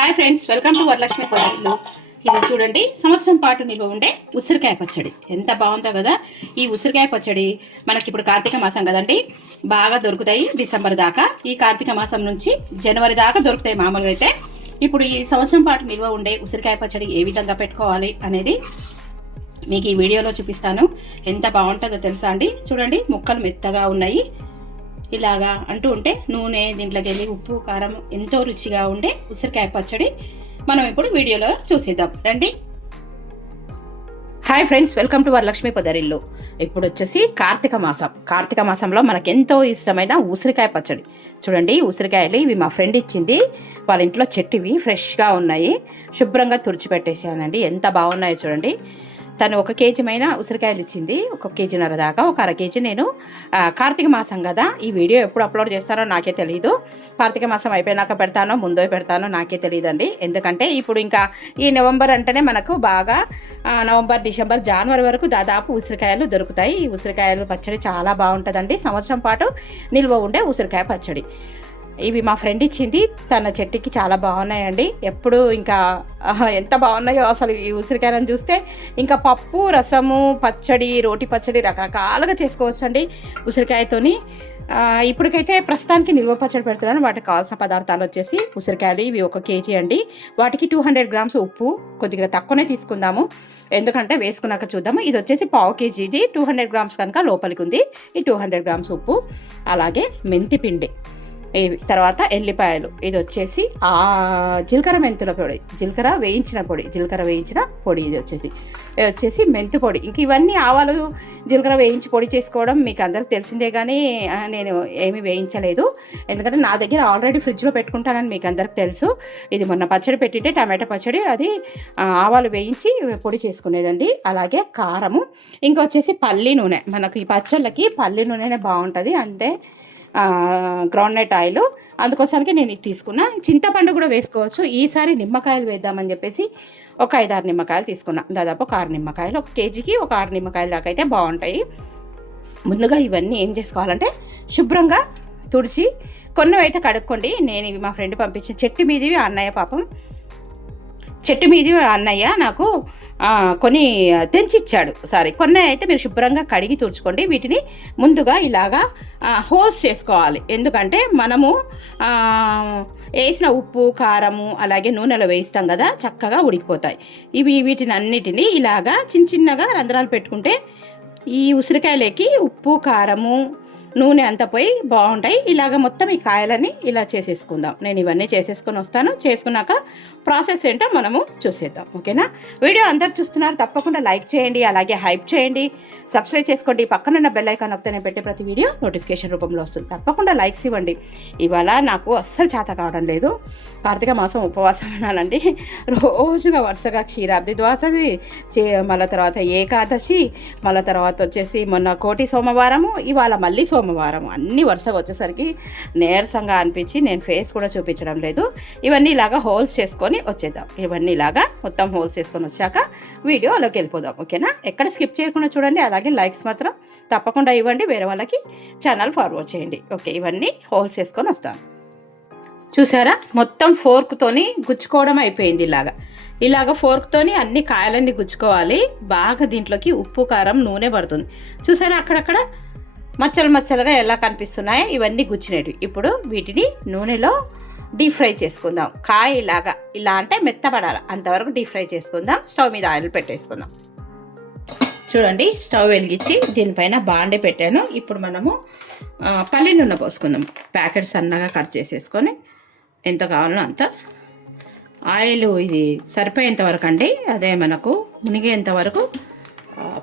Hi friends welcome to Varalakshmi పొలాలు ఇది చూడండి సంవత్సరం పాటు నిల్వ ఉండే ఉసిరికాయ పచ్చడి. ఎంత బాగుందో కదా? ఈ ఉసిరికాయ పచ్చడి మనకి ఇప్పుడు కార్తీక మాసం కదండి? బాగా దొరుకుతాయి డిసెంబర్ దాకా. ఈ కార్తీక మాసం నుంచి జనవరి దాకా దొరుకుతాయి మామూలుగా అయితే. ఇప్పుడు ఈ సంవత్సరం పాటు నిల్వ ఉండే ఉసిరికాయ పచ్చడి ఏ విధంగా పెట్టుకోవాలి అనేది మీకు ఈ వీడియోలో చూపిస్తాను. ఎంత బాగుంటుందో తెలుసా అండి? చూడండి ముక్కలు మెత్తగా ఉన్నాయి. ఇలాగా అంటూ ఉంటే నూనె దీంట్లోకి వెళ్ళి ఉప్పు కారం ఎంతో రుచిగా ఉండే ఉసిరికాయ పచ్చడి మనం ఇప్పుడు వీడియోలో చూసేద్దాం. రండి. Hi friends welcome to Varalakshmi Podarillu. ఇప్పుడు వచ్చేసి కార్తీక మాసం. కార్తీక మాసంలో మనకు ఎంతో ఇష్టమైన ఉసిరికాయ పచ్చడి. చూడండి ఉసిరికాయలు ఇవి మా ఫ్రెండ్ ఇచ్చింది. వాళ్ళ ఇంట్లో చెట్టివి ఫ్రెష్గా ఉన్నాయి. శుభ్రంగా తుడిచిపెట్టేసానండి. ఎంత బాగున్నాయో చూడండి. తను ఒక కేజీమైన ఉసిరికాయలు ఇచ్చింది. ఒక కేజీన్నర దాకా ఒక అర కేజీ నేను కార్తీక మాసం కదా ఈ వీడియో ఎప్పుడు అప్లోడ్ చేస్తానో నాకే తెలియదు కార్తీక మాసం అయిపోయినాక పెడతానో ముందో పెడతానో నాకే తెలియదండి ఎందుకంటే ఇప్పుడు ఇంకా ఈ నవంబర్ అంటేనే మనకు బాగా నవంబర్ డిసెంబర్ జనవరి వరకు దాదాపు ఉసిరికాయలు దొరుకుతాయి. ఈ ఉసిరికాయలు పచ్చడి చాలా బాగుంటుందండి. సంవత్సరం పాటు నిల్వ ఉండే ఉసిరికాయ పచ్చడి. ఇవి మా ఫ్రెండ్ ఇచ్చింది. తన చెట్టుకి చాలా బాగున్నాయండి. ఎప్పుడు ఇంకా ఎంత బాగున్నాయో అసలు ఈ ఉసిరికాయలను చూస్తే ఇంకా పప్పు రసము పచ్చడి రోటి పచ్చడి రకరకాలుగా చేసుకోవచ్చండి ఉసిరికాయతోని. ఇప్పటికైతే ప్రస్తుతానికి నిల్వ పచ్చడి పెడుతున్నాను. వాటికి కావాల్సిన పదార్థాలు వచ్చేసి ఉసిరికాయలు ఇవి ఒక కేజీ అండి. వాటికి టూ హండ్రెడ్ గ్రామ్స్ ఉప్పు కొద్దిగా తక్కువనే తీసుకుందాము. ఎందుకంటే వేసుకున్నాక చూద్దాము. ఇది వచ్చేసి పావు కేజీది. టూ హండ్రెడ్ గ్రామ్స్ కనుక లోపలికి ఉంది. ఈ టూ హండ్రెడ్ గ్రామ్స్ ఉప్పు. అలాగే మెంతి పిండి. ఇవి తర్వాత ఎల్లిపాయలు. ఇది వచ్చేసి ఆ జీలకర్ర మెంతుల పొడి. జీలకర్ర వేయించిన పొడి. జీలకర్ర వేయించిన పొడి ఇది వచ్చేసి. ఇది వచ్చేసి మెంతి పొడి. ఇంక ఇవన్నీ ఆవాలు జీలకర్ర వేయించి పొడి చేసుకోవడం మీకు అందరికి తెలిసిందే కానీ నేను ఏమీ వేయించలేదు. ఎందుకంటే నా దగ్గర ఆల్రెడీ ఫ్రిడ్జ్లో పెట్టుకుంటానని మీకు అందరికి తెలుసు. ఇది మొన్న పచ్చడి పెట్టింటే టమాటా పచ్చడి అది ఆవాలు వేయించి పొడి చేసుకునేదండి. అలాగే కారము. ఇంకా వచ్చేసి పల్లి నూనె. మనకు ఈ పచ్చళ్ళకి పల్లి నూనెనే బాగుంటుంది. అంటే గ్రౌండ్నట్ ఆయిల్ అందుకోసానికి నేను ఇది తీసుకున్నా. చింతపండు కూడా వేసుకోవచ్చు. ఈసారి నిమ్మకాయలు వేద్దామని చెప్పేసి ఒక ఐదు ఆరు నిమ్మకాయలు తీసుకున్నా. దాదాపు ఒక ఆరు నిమ్మకాయలు. ఒక కేజీకి ఒక ఆరు నిమ్మకాయల దాకా అయితే బాగుంటాయి. ముందుగా ఇవన్నీ ఏం చేసుకోవాలంటే శుభ్రంగా తుడిచి కొన్ని అయితే కడుక్కోండి. నేను ఇవి మా ఫ్రెండ్ పంపించిన చెట్టు మీదివి అన్నయ్య పాపం. చెట్టు మీది అన్నయ్య నాకు కొన్ని తెంచిచ్చాడు సారీ కొన్ని అయితే మీరు శుభ్రంగా కడిగి తుడుచుకోండి. వీటిని ముందుగా ఇలాగా హోల్స్ చేసుకోవాలి. ఎందుకంటే మనము వేసిన ఉప్పు కారము అలాగే నూనెలో వేయిస్తాం కదా చక్కగా ఉడికిపోతాయి. ఇవి వీటిని అన్నిటిని ఇలాగా చిన్న చిన్నగా రంధ్రాలు పెట్టుకుంటే ఈ ఉసిరికాయలకి ఉప్పు కారము నూనె అంతా పోయి బాగుంటాయి. ఇలాగ మొత్తం ఈ కాయలని ఇలా చేసేసుకుందాం. నేను ఇవన్నీ చేసేసుకొని వస్తాను. చేసుకున్నాక ప్రాసెస్ ఏంటో మనము చూసేద్దాం. ఓకేనా? వీడియో అందరు చూస్తున్నారు. తప్పకుండా లైక్ చేయండి అలాగే హైప్ చేయండి. సబ్స్క్రైబ్ చేసుకోండి. పక్కనున్న బెల్ ఐకాన్ నొక్కితే పెట్టే ప్రతి వీడియో నోటిఫికేషన్ రూపంలో వస్తుంది. తప్పకుండా లైక్స్ ఇవ్వండి. ఇవాళ నాకు అస్సలు చేత కావడం లేదు. కార్తీక మాసం ఉపవాసం అనాలండి. రోజుగా వరుసగా క్షీరాబ్ది ద్వాసది చే మళ్ళీ తర్వాత ఏకాదశి మళ్ళీ తర్వాత వచ్చేసి మొన్న కోటి సోమవారము. ఇవాళ మళ్ళీ సోమవారం అన్ని వరుసగా వచ్చేసరికి నీరసంగా అనిపించి నేను ఫేస్ కూడా చూపించడం లేదు. ఇవన్నీ ఇలాగా హోల్స్ చేసుకొని వచ్చేద్దాం. ఇవన్నీ ఇలాగా మొత్తం హోల్స్ చేసుకొని వచ్చాక వీడియో అలాగే వెళ్ళిపోదాం. ఓకేనా? ఎక్కడ స్కిప్ చేయకుండా చూడండి. అలాగే లైక్స్ మాత్రం తప్పకుండా ఇవ్వండి. వేరే వాళ్ళకి ఛానల్ ఫార్వర్డ్ చేయండి. ఓకే ఇవన్నీ హోల్స్ చేసుకొని వస్తాను చూసారా? మొత్తం ఫోర్క్తోని గుచ్చుకోవడం అయిపోయింది ఇలాగా. ఇలాగ ఫోర్క్తోని అన్ని కాయలన్నీ గుచ్చుకోవాలి. బాగా దీంట్లోకి ఉప్పు కారం నూనె పడుతుంది. చూసారా? అక్కడక్కడ మచ్చలు మచ్చలుగా ఎలా కనిపిస్తున్నాయో ఇవన్నీ గుచ్చినవి. ఇప్పుడు వీటిని నూనెలో డీప్ ఫ్రై చేసుకుందాం. కాయ ఇలాగా ఇలా అంటే మెత్తపడాలి అంతవరకు డీప్ ఫ్రై చేసుకుందాం. స్టవ్ మీద ఆయిల్ పెట్టేసుకుందాం. చూడండి స్టవ్ వెలిగించి దీనిపైన బాండే పెట్టాను. ఇప్పుడు మనము పల్లి నూనె పోసుకుందాం. ప్యాకెట్ సన్నగా కట్ చేసేసుకొని ఎంత కావాలో అంత. ఆయిల్ ఇది సరిపోయేంత వరకు అండి. అదే మనకు మునిగేంత వరకు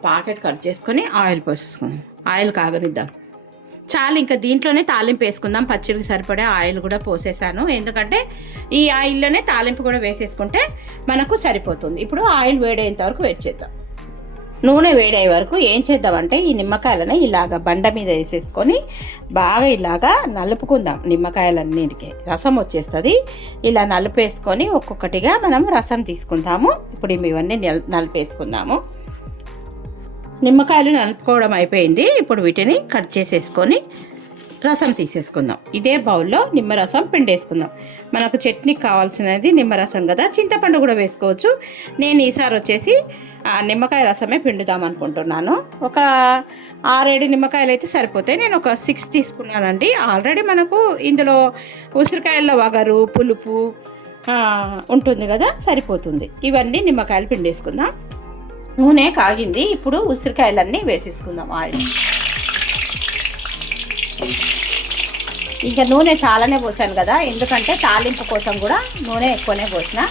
పాకెట్ కట్ చేసుకొని ఆయిల్ పోసేసుకుందాం. ఆయిల్ కాగనిద్దాం. చాలు ఇంకా దీంట్లోనే తాలింపు వేసుకుందాం. పచ్చడికి సరిపడే ఆయిల్ కూడా పోసేసాను. ఎందుకంటే ఈ ఆయిల్లోనే తాలింపు కూడా వేసేసుకుంటే మనకు సరిపోతుంది. ఇప్పుడు ఆయిల్ వేడైనంత వరకు వెయిట్ చేద్దాం. నూనె వేడయ్యే వరకు ఏం చేద్దామంటే ఈ నిమ్మకాయలను ఇలాగ బండ మీద వేసేసుకొని బాగా ఇలాగా నలుపుకుందాం నిమ్మకాయలన్నిటికీ. రసం వచ్చేస్తుంది. ఇలా నలిపేసుకొని ఒక్కొక్కటిగా మనం రసం తీసుకుందాము. ఇప్పుడు ఇవన్నీ నలిపేసుకుందాము. నిమ్మకాయలు నలుపుకోవడం అయిపోయింది. ఇప్పుడు వీటిని కట్ చేసేసుకొని రసం తీసేసుకుందాం. ఇదే బౌల్లో నిమ్మరసం పిండేసుకుందాం. మనకు చట్నీకి కావాల్సినది నిమ్మరసం కదా చింతపండు కూడా వేసుకోవచ్చు. నేను ఈసారి వచ్చేసి ఆ, నిమ్మకాయ రసమే పిండుదాం అనుకుంటున్నాను. ఒక ఆరేడు నిమ్మకాయలు అయితే సరిపోతాయి. నేను ఒక సిక్స్ తీసుకున్నానండి. ఆల్రెడీ మనకు ఇందులో ఉసిరికాయల్లో వగరు పులుపు ఉంటుంది కదా సరిపోతుంది. ఇవన్నీ నిమ్మకాయలు పిండేసుకుందాం. నూనె కాగింది. ఇప్పుడు ఉసిరికాయలన్నీ వేసేసుకుందాం ఆయిల్. ఇంకా నూనె చాలానే పోసాను కదా. ఎందుకంటే తాలింపు కోసం కూడా నూనె ఎక్కువనే పోసిన.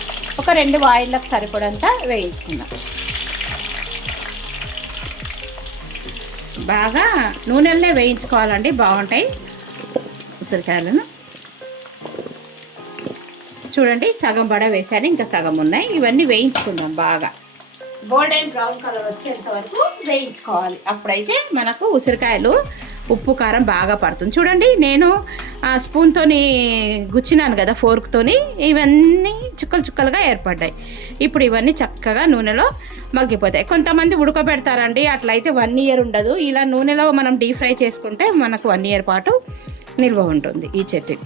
ఒక రెండు ఆయిల్లకు సరిపడంతా వేయించుకుందాం. బాగా నూనెలనే వేయించుకోవాలండి. బాగుంటాయి ఉసిరికాయలను. చూడండి సగం బడ వేసాను ఇంకా సగం ఉన్నాయి. ఇవన్నీ వేయించుకుందాం బాగా. గోల్డెన్ బ్రౌన్ కలర్ వచ్చేంత వరకు వేయించుకోవాలి. అప్పుడైతే మనకు ఉసిరికాయలు ఉప్పు కారం బాగా పడుతుంది. చూడండి నేను ఆ స్పూన్తోని గుచ్చినాను కదా ఫోర్క్తోని ఇవన్నీ చుక్కలు చుక్కలుగా ఏర్పడ్డాయి. ఇప్పుడు ఇవన్నీ చక్కగా నూనెలో మగ్గిపోతాయి. కొంతమంది ఉడకబెడతారండి అట్లయితే వన్ ఇయర్ ఉండదు. ఇలా నూనెలో మనం డీప్ ఫ్రై చేసుకుంటే మనకు వన్ ఇయర్ పాటు నిల్వ ఉంటుంది ఈ చట్నీ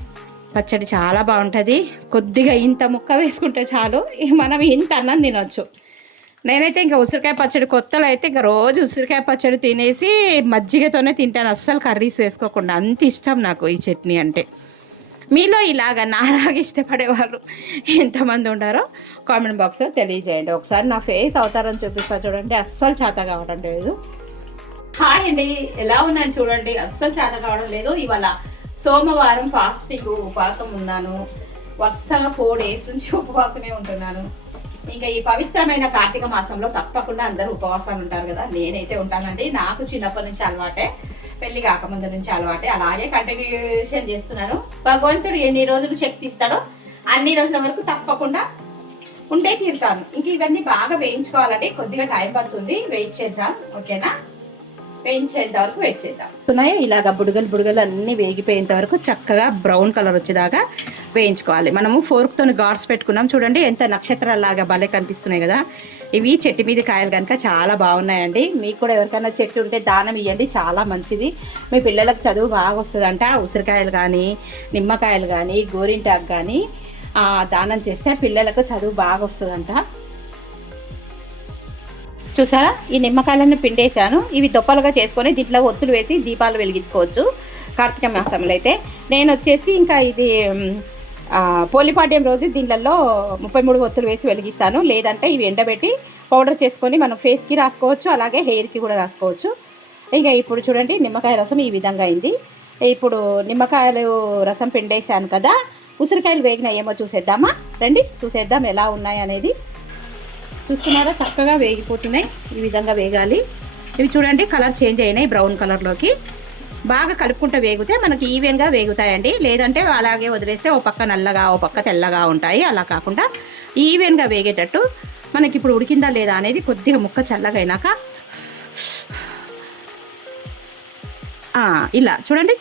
పచ్చడి చాలా బాగుంటుంది. కొద్దిగా ఇంత ముక్క వేసుకుంటే చాలు. మనం ఇంత అన్నం తినొచ్చు. నేనైతే ఇంకా ఉసిరికాయ పచ్చడి కొత్తలో అయితే ఇంకా రోజు ఉసిరికాయ పచ్చడి తినేసి మజ్జిగతోనే తింటాను. అస్సలు కర్రీస్ వేసుకోకుండా అంత ఇష్టం నాకు ఈ చట్నీ అంటే. మీలో ఇలాగ నాలాగా ఇష్టపడేవాళ్ళు ఎంతమంది ఉండారో కామెంట్ బాక్స్లో తెలియజేయండి. ఒకసారి నా ఫేస్ అవుతారని చూపిస్తా చూడండి. అస్సలు చేత కావడం లేదు. హాయ్ అండి. ఎలా ఉన్నాను చూడండి. అస్సలు చేత కావడం లేదు. ఇవాళ సోమవారం ఫాస్టింగ్ ఉపవాసం ఉన్నాను. వరుసగా ఫోర్ డేస్ నుంచి ఉపవాసమే ఉంటున్నాను. ఇంకా ఈ పవిత్రమైన కార్తీక మాసంలో తప్పకుండా అందరూ ఉపవాసాలు ఉంటారు కదా. నేనైతే ఉంటానండి. నాకు చిన్నప్పటి నుంచి అలవాటే పెళ్ళి కాకముందు నుంచి అలవాటే. అలాగే కంటిన్యూషన్ చేస్తున్నాను. భగవంతుడు ఎన్ని రోజులు శక్తి ఇస్తాడో అన్ని రోజుల వరకు తప్పకుండా ఉండే తీరుతాను. ఇంక ఇవన్నీ బాగా వేయించుకోవాలండి. కొద్దిగా టైం పడుతుంది. వెయిట్ చేద్దాం. ఓకేనా వేయించేంత వరకు వెయిట్ చేద్దాం. ఇలాగ బుడగలు బుడగలు అన్నీ వేగిపోయేంత వరకు చక్కగా బ్రౌన్ కలర్ వచ్చేదాకా వేయించుకోవాలి. మనము ఫోర్క్తో గాడ్స్ పెట్టుకున్నాం. చూడండి ఎంత నక్షత్రాలాగా భలే కనిపిస్తున్నాయి కదా. ఇవి చెట్టు మీద కాయలు కనుక చాలా బాగున్నాయండి. మీకు కూడా ఎవరికైనా చెట్టు ఉంటే దానం ఇవ్వండి చాలా మంచిది. మీ పిల్లలకు చదువు బాగా వస్తుందంట. ఉసిరికాయలు కానీ నిమ్మకాయలు కానీ గోరింటాకు కానీ దానం చేస్తే పిల్లలకు చదువు బాగా వస్తుందంట. చూసారా? ఈ నిమ్మకాయలను పిండేశాను. ఇవి దొప్పలుగా చేసుకొని దీంట్లో ఒత్తులు వేసి దీపాలు వెలిగించుకోవచ్చు. కార్తీక మాసంలో అయితే. నేను వచ్చేసి ఇంకా ఇది పోలిపాడ్యం రోజు దీనిలలో ముప్పై మూడు ఒత్తులు వేసి వెలిగిస్తాను. లేదంటే ఇవి ఎండబెట్టి పౌడర్ చేసుకొని మనం ఫేస్కి రాసుకోవచ్చు అలాగే హెయిర్కి కూడా రాసుకోవచ్చు. ఇంకా ఇప్పుడు చూడండి నిమ్మకాయ రసం ఈ విధంగా అయింది. ఇప్పుడు నిమ్మకాయలు రసం పిండేశాను కదా ఉసిరికాయలు వేగినాయేమో చూసేద్దామా? రండి చూసేద్దాం ఎలా ఉన్నాయి అనేది. చూస్తున్నారా చక్కగా వేగిపోతున్నాయి. ఈ విధంగా వేగాలి. ఇవి చూడండి కలర్ చేంజ్ అయినాయి బ్రౌన్ కలర్లోకి. బాగా కలుపుకుంటూ వేగితే మనకి ఈవెన్గా వేగుతాయండి. లేదంటే అలాగే వదిలేస్తే ఓ పక్క నల్లగా ఓ పక్క తెల్లగా ఉంటాయి. అలా కాకుండా ఈవెన్గా వేగేటట్టు మనకి ఇప్పుడు ఉడికిందా లేదా అనేది కొద్దిగా ముక్క చల్లగా ఇలా చూడండి.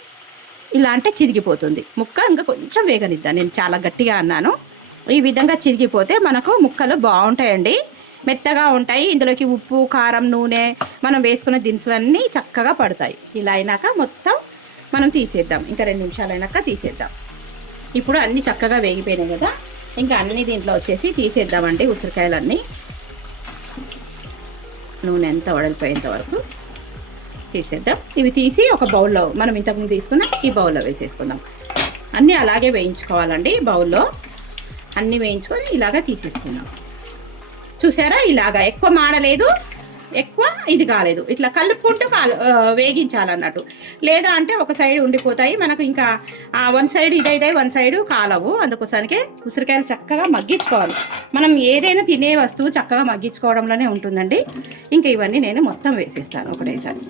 ఇలా అంటే చిరిగిపోతుంది. ముక్క ఇంకా కొంచెం వేగనిద్దా? నేను చాలా గట్టిగా అన్నాను. ఈ విధంగా చిరిగిపోతే మనకు ముక్కలు బాగుంటాయండి. మెత్తగా ఉంటాయి. ఇందులోకి ఉప్పు కారం నూనె మనం వేసుకున్న దినుసులన్నీ చక్కగా పడతాయి. ఇలా అయినాక మొత్తం మనం తీసేద్దాం. ఇంకా రెండు నిమిషాలు అయినాక తీసేద్దాం. ఇప్పుడు అన్నీ చక్కగా వేగిపోయినాయి కదా. ఇంకా అన్నీ దీంట్లో వచ్చేసి తీసేద్దామండి ఉసిరికాయలన్నీ. నూనె ఎంత వడలిపోయేంత వరకు తీసేద్దాం. ఇవి తీసి ఒక బౌల్లో మనం ఇంతకుముందు తీసుకున్న ఈ బౌల్లో వేసేసుకుందాం. అన్నీ అలాగే వేయించుకోవాలండి బౌల్లో. అన్నీ వేయించుకొని ఇలాగా తీసేసుకుందాం. చూసారా ఇలాగా ఎక్కువ మాడలేదు ఎక్కువ ఇది కాలేదు. ఇట్లా కలుపుకుంటూ కాలు వేగించాలన్నట్టు. లేదా అంటే ఒక సైడ్ ఉండిపోతాయి. మనకు ఇంకా వన్ సైడ్ ఇదైతే వన్ సైడ్ కాలవు. అందుకోసానికే ఉసిరికాయలు చక్కగా మగ్గించుకోవాలి. మనం ఏదైనా తినే వస్తువు చక్కగా మగ్గించుకోవడంలోనే ఉంటుందండి. ఇంకా ఇవన్నీ నేను మొత్తం వేసిస్తాను ఒకటేసారి.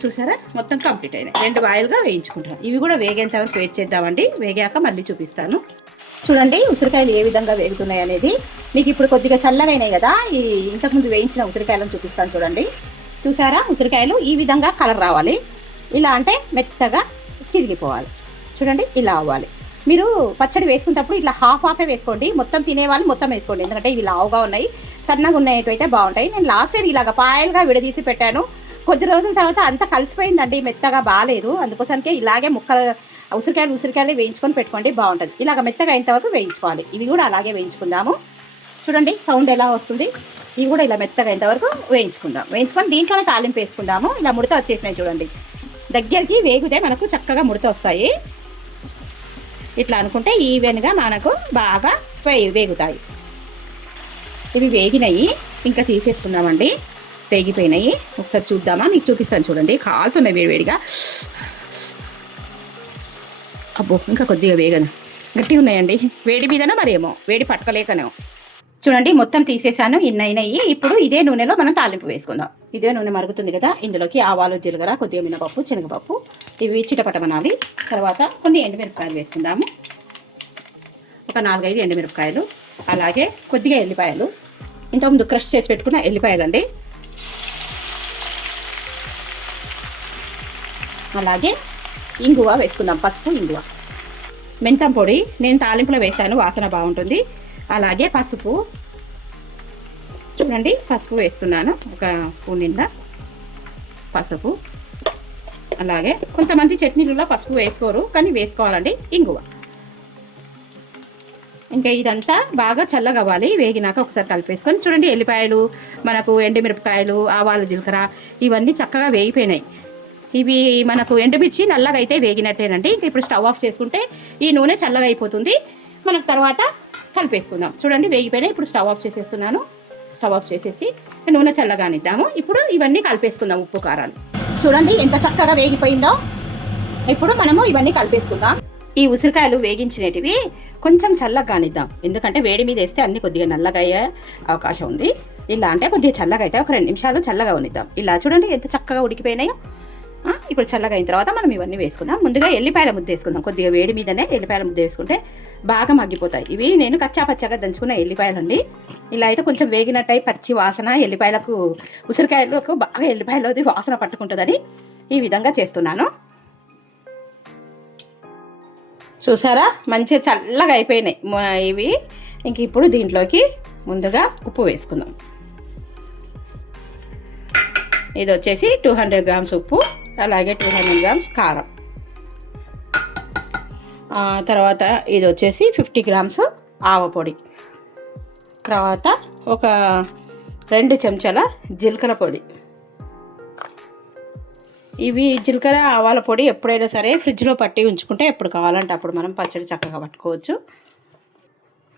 చూసారా మొత్తం కంప్లీట్ అయినాయి. రెండు వాయిల్గా వేయించుకుంటాను ఇవి కూడా వేగేంత వరకు వెయిట్ చేద్దామండి. వేగాక మళ్ళీ చూపిస్తాను. చూడండి ఉసిరికాయలు ఏ విధంగా వేగుతున్నాయి అనేది. మీకు ఇప్పుడు కొద్దిగా చల్లగైనాయి కదా ఈ ఇంతకుముందు వేయించిన ఉసిరికాయలను చూపిస్తాను చూడండి. చూసారా? ఉసిరికాయలు ఈ విధంగా కలర్ రావాలి. ఇలా అంటే మెత్తగా చిరిగిపోవాలి. చూడండి ఇలా అవ్వాలి. మీరు పచ్చడి వేసుకున్నప్పుడు ఇట్లా హాఫ్ హాఫే వేసుకోండి. మొత్తం తినేవాళ్ళు మొత్తం వేసుకోండి. ఎందుకంటే ఇవి లావుగా ఉన్నాయి. సన్నగా ఉన్నాయటైతే అయితే బాగుంటాయి. నేను లాస్ట్ ఇయర్ ఇలాగ పాయలుగా విడదీసి పెట్టాను. కొద్ది రోజుల తర్వాత అంతా కలిసిపోయిందండి. మెత్తగా బాగాలేదు అందుకోసానికే ఇలాగే ముక్కలు ఉసిరికాయలు ఉసిరికాయలు వేయించుకొని పెట్టుకోండి బాగుంటుంది. ఇలాగ మెత్తగా అయినంత వరకు వేయించుకోవాలి. ఇవి కూడా అలాగే వేయించుకుందాము. చూడండి సౌండ్ ఎలా వస్తుంది? ఇవి కూడా ఇలా మెత్తగా అయినంత వరకు వేయించుకుందాం. వేయించుకొని దీంట్లోనే తాలింపు వేసుకుందాము. ఇలా ముడత వచ్చేసినాయి చూడండి. దగ్గరికి వేగితే మనకు చక్కగా ముడత వస్తాయి. ఇట్లా అనుకుంటే ఈవెన్గా మనకు బాగా వే వేగుతాయి. ఇవి వేగినాయి. ఇంకా తీసేసుకుందామండి. వేగిపోయినాయి. ఒకసారి చూద్దామా? మీకు చూపిస్తాను చూడండి. కాలుతున్నాయి వేడివేడిగా అబ్బో ఇంకా కొద్దిగా వేగను. గట్టిగా ఉన్నాయండి. వేడి మీదనో మరేమో వేడి పట్టకలేకనేమో చూడండి మొత్తం తీసేసాను ఇన్ని ఇప్పుడు ఇదే నూనెలో మనం తాలింపు వేసుకుందాం. ఇదే నూనె మరుగుతుంది కదా ఇందులోకి ఆవాలు జీలకర్ర కొద్దిగా మినపప్పు శనగపప్పు ఇవి చిటపటమనాలి. తర్వాత కొన్ని ఎండుమిరపకాయలు వేసుకుందాము. ఒక నాలుగైదు ఎండుమిరపకాయలు అలాగే కొద్దిగా ఎల్లిపాయలు. ఇంతకుముందు క్రష్ చేసి పెట్టుకున్న ఎల్లిపాయలు అండి అలాగే ఇంగువ వేసుకుందాం. పసుపు ఇంగువ. మెంతం పొడి నేను తాలింపులో వేసాను వాసన బాగుంటుంది. అలాగే పసుపు. చూడండి పసుపు వేస్తున్నాను ఒక స్పూన్ నిండా. పసుపు. అలాగే కొంతమంది చట్నీలలో పసుపు వేసుకోరు కానీ వేసుకోవాలండి ఇంగువ. ఇంకా ఇదంతా బాగా చల్లగవ్వాలి వేగినాక ఒకసారి కలిపేసుకొని చూడండి ఎల్లిపాయలు మనకు ఎండుమిరపకాయలు ఆవాలు జీలకర్ర ఇవన్నీ చక్కగా వేగిపోయినాయి. ఇవి మనకు ఎండుమిర్చి నల్లగా అయితే వేగినట్టేనండి. ఇంకా ఇప్పుడు స్టవ్ ఆఫ్ చేసుకుంటే ఈ నూనె చల్లగా అయిపోతుంది మనకు తర్వాత కలిపేసుకుందాం. చూడండి వేగిపోయినాయి. ఇప్పుడు స్టవ్ ఆఫ్ చేసేస్తున్నాను. స్టవ్ ఆఫ్ చేసేసి నూనె చల్లగానిద్దాము. ఇప్పుడు ఇవన్నీ కలిపేసుకుందాం ఉప్పు కారాలు చూడండి ఎంత చక్కగా వేగిపోయిందో. ఇప్పుడు మనము ఇవన్నీ కలిపేసుకుందాం. ఈ ఉసిరికాయలు వేగించినటివి కొంచెం చల్లగా కానిద్దాం ఎందుకంటే వేడి మీద వేస్తే అన్ని కొద్దిగా నల్లగా అయ్యే అవకాశం ఉంది. ఇలా అంటే కొద్దిగా చల్లగా అయితే ఒక రెండు నిమిషాలు చల్లగా ఉనిద్దాం. ఇలా చూడండి ఎంత చక్కగా ఉడికిపోయినాయో. ఇప్పుడు చల్లగా అయిన తర్వాత మనం ఇవన్నీ వేసుకుందాం. ముందుగా ఎల్లిపాయల ముద్ద వేసుకుందాం. కొద్దిగా వేడి మీదనే ఎల్లిపాయల ముద్ద వేసుకుంటే బాగా మగ్గిపోతాయి. ఇవి నేను కచ్చా పచ్చగా దంచుకున్న ఎల్లిపాయలండి ఇలా అయితే కొంచెం వేగినట్టయి పచ్చి వాసన ఎల్లిపాయలకు ఉసిరికాయలకు బాగా ఎల్లిపాయలది వాసన పట్టుకుంటుందని ఈ విధంగా చేస్తున్నాను. చూసారా? మంచిగా చల్లగా అయిపోయినాయి. ఇవి. ఇంక ఇప్పుడు దీంట్లోకి ముందుగా ఉప్పు వేసుకుందాం. ఇది వచ్చేసి టూ హండ్రెడ్ గ్రామ్స్ ఉప్పు. అలాగే టూ హండ్రెడ్ గ్రామ్స్ కారం. తర్వాత ఇది వచ్చేసి ఫిఫ్టీ గ్రామ్స్ ఆవ పొడి. తర్వాత ఒక రెండు చెంచాల జీలకర్ర పొడి. ఇవి జీలకర్ర ఆవాల పొడి ఎప్పుడైనా సరే ఫ్రిడ్జ్లో పట్టి ఉంచుకుంటే ఎప్పుడు కావాలంటే అప్పుడు మనం పచ్చడి చక్కగా పట్టుకోవచ్చు.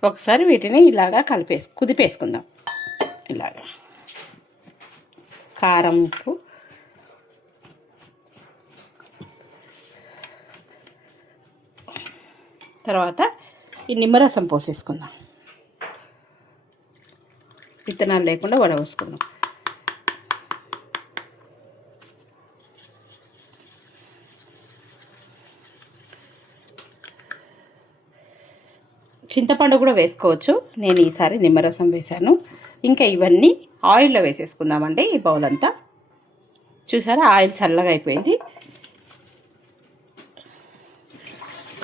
ఒకసారి వీటిని ఇలాగా కలిపేసి కుదిపేసుకుందాం. ఇలాగా. కారం ఉప్పు. తర్వాత ఈ నిమ్మరసం పోసేసుకుందాం. విత్తనాలు లేకుండా వడవేసుకుందాం చింతపండు కూడా వేసుకోవచ్చు. నేను ఈసారి నిమ్మరసం వేశాను. ఇంకా ఇవన్నీ ఆయిల్లో వేసేసుకుందామండి ఈ బౌల్ అంతా. చూసారా? ఆయిల్ చల్లగా అయిపోయింది.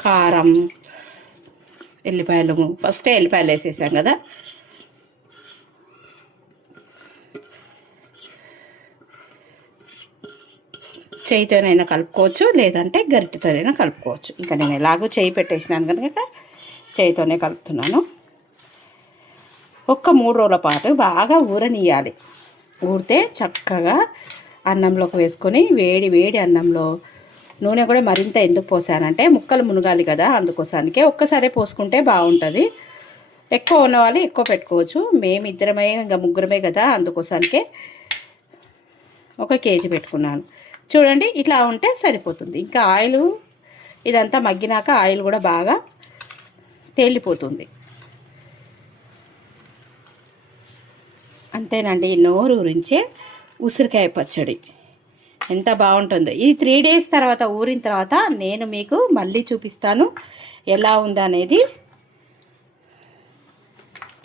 కారం ఎల్లిపాయలు ఫస్టే ఎల్లిపాయలు వేసేసాం కదా. చేయితోనైనా కలుపుకోవచ్చు లేదంటే గరిటెతోనైనా కలుపుకోవచ్చు. ఇంకా నేను ఎలాగో చేయి పెట్టేసినాను కనుక చేయితోనే కలుపుతున్నాను. ఒక్క మూడు రోజుల పాటు బాగా ఊరనియాలి ఊరితే చక్కగా అన్నంలోకి వేసుకొని వేడి వేడి అన్నంలో నూనె కూడా మరింత ఎందుకు పోసానంటే ముక్కలు మునగాలి కదా అందుకోసానికే ఒక్కసారే పోసుకుంటే బాగుంటుంది. ఎక్కువ ఉన్న వాళ్ళు ఎక్కువ పెట్టుకోవచ్చు. మేము ఇద్దరమే ఇంకా ముగ్గురమే కదా అందుకోసానికే ఒక కేజీ పెట్టుకున్నాను. చూడండి ఇట్లా ఉంటే సరిపోతుంది. ఇంకా ఆయిల్ ఇదంతా మగ్గినాక ఆయిల్ కూడా బాగా తేలిపోతుంది. అంతేనండి నోరు గురించే ఉసిరికాయ పచ్చడి. ఎంత బాగుంటుందో. ఇది త్రీ డేస్ తర్వాత ఊరిన తర్వాత నేను మీకు మళ్ళీ చూపిస్తాను ఎలా ఉందనేది.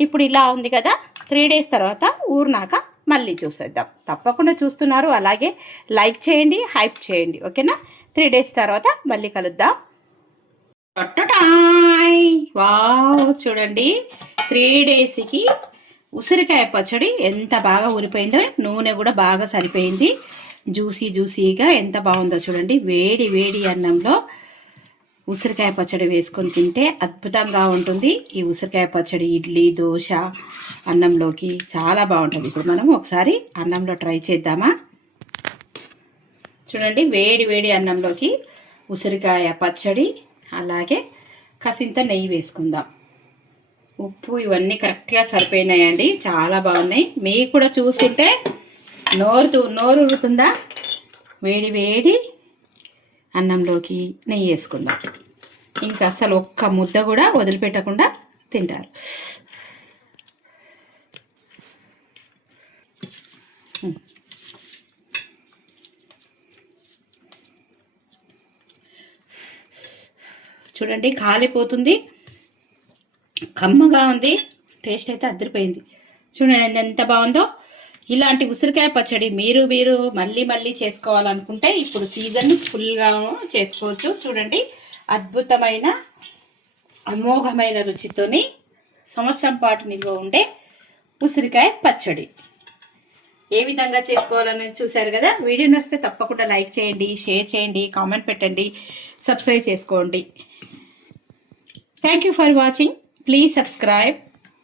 ఇప్పుడు ఇలా ఉంది కదా త్రీ డేస్ తర్వాత ఊరినాక మళ్ళీ చూసేద్దాం. తప్పకుండా చూస్తున్నారు. అలాగే లైక్ చేయండి హైప్ చేయండి. ఓకేనా? త్రీ డేస్ తర్వాత మళ్ళీ కలుద్దాం. టొట్టటాయ్! వావ్! చూడండి. త్రీ డేస్కి ఉసిరికాయ పచ్చడి ఎంత బాగా ఊరిపోయిందో నూనె కూడా బాగా సరిపోయింది. జ్యూసీ జ్యూసీగా ఎంత బాగుందో చూడండి. వేడి వేడి అన్నంలో ఉసిరికాయ పచ్చడి వేసుకొని తింటే అద్భుతంగా ఉంటుంది. ఈ ఉసిరికాయ పచ్చడి ఇడ్లీ దోశ అన్నంలోకి చాలా బాగుంటుంది. ఇప్పుడు మనం ఒకసారి అన్నంలో ట్రై చేద్దామా? చూడండి వేడి వేడి అన్నంలోకి ఉసిరికాయ పచ్చడి అలాగే కసింత నెయ్యి వేసుకుందాం. ఉప్పు ఇవన్నీ కరెక్ట్గా సరిపోయినాయండి. చాలా బాగున్నాయి. మీకు కూడా చూస్తుంటే నోరు నోరు ఉడుతుందా వేడి వేడి అన్నంలోకి నెయ్యి వేసుకుందాం. ఇంకా అసలు ఒక్క ముద్ద కూడా వదిలిపెట్టకుండా తింటారు. చూడండి కాలిపోతుంది. కమ్మగా ఉంది. టేస్ట్ అయితే అదిరిపోయింది చూడండి ఎంత బాగుందో. ఇలాంటి ఉసిరికాయ పచ్చడి మీరు మీరు మళ్ళీ మళ్ళీ చేసుకోవాలనుకుంటే ఇప్పుడు సీజన్ ఫుల్గా చేసుకోవచ్చు. చూడండి అద్భుతమైన అమోఘమైన రుచితోని సంవత్సరం పాటు నిల్వ ఉండే ఉసిరికాయ పచ్చడి. ఏ విధంగా చేసుకోవాలని చూశారు కదా? వీడియో నచ్చితే తప్పకుండా లైక్ చేయండి షేర్ చేయండి కామెంట్ పెట్టండి సబ్స్క్రైబ్ చేసుకోండి. Thank you for watching. Please subscribe.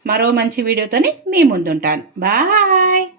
మరో మంచి వీడియోతోని మీ ముందుంటాను. బాయ్!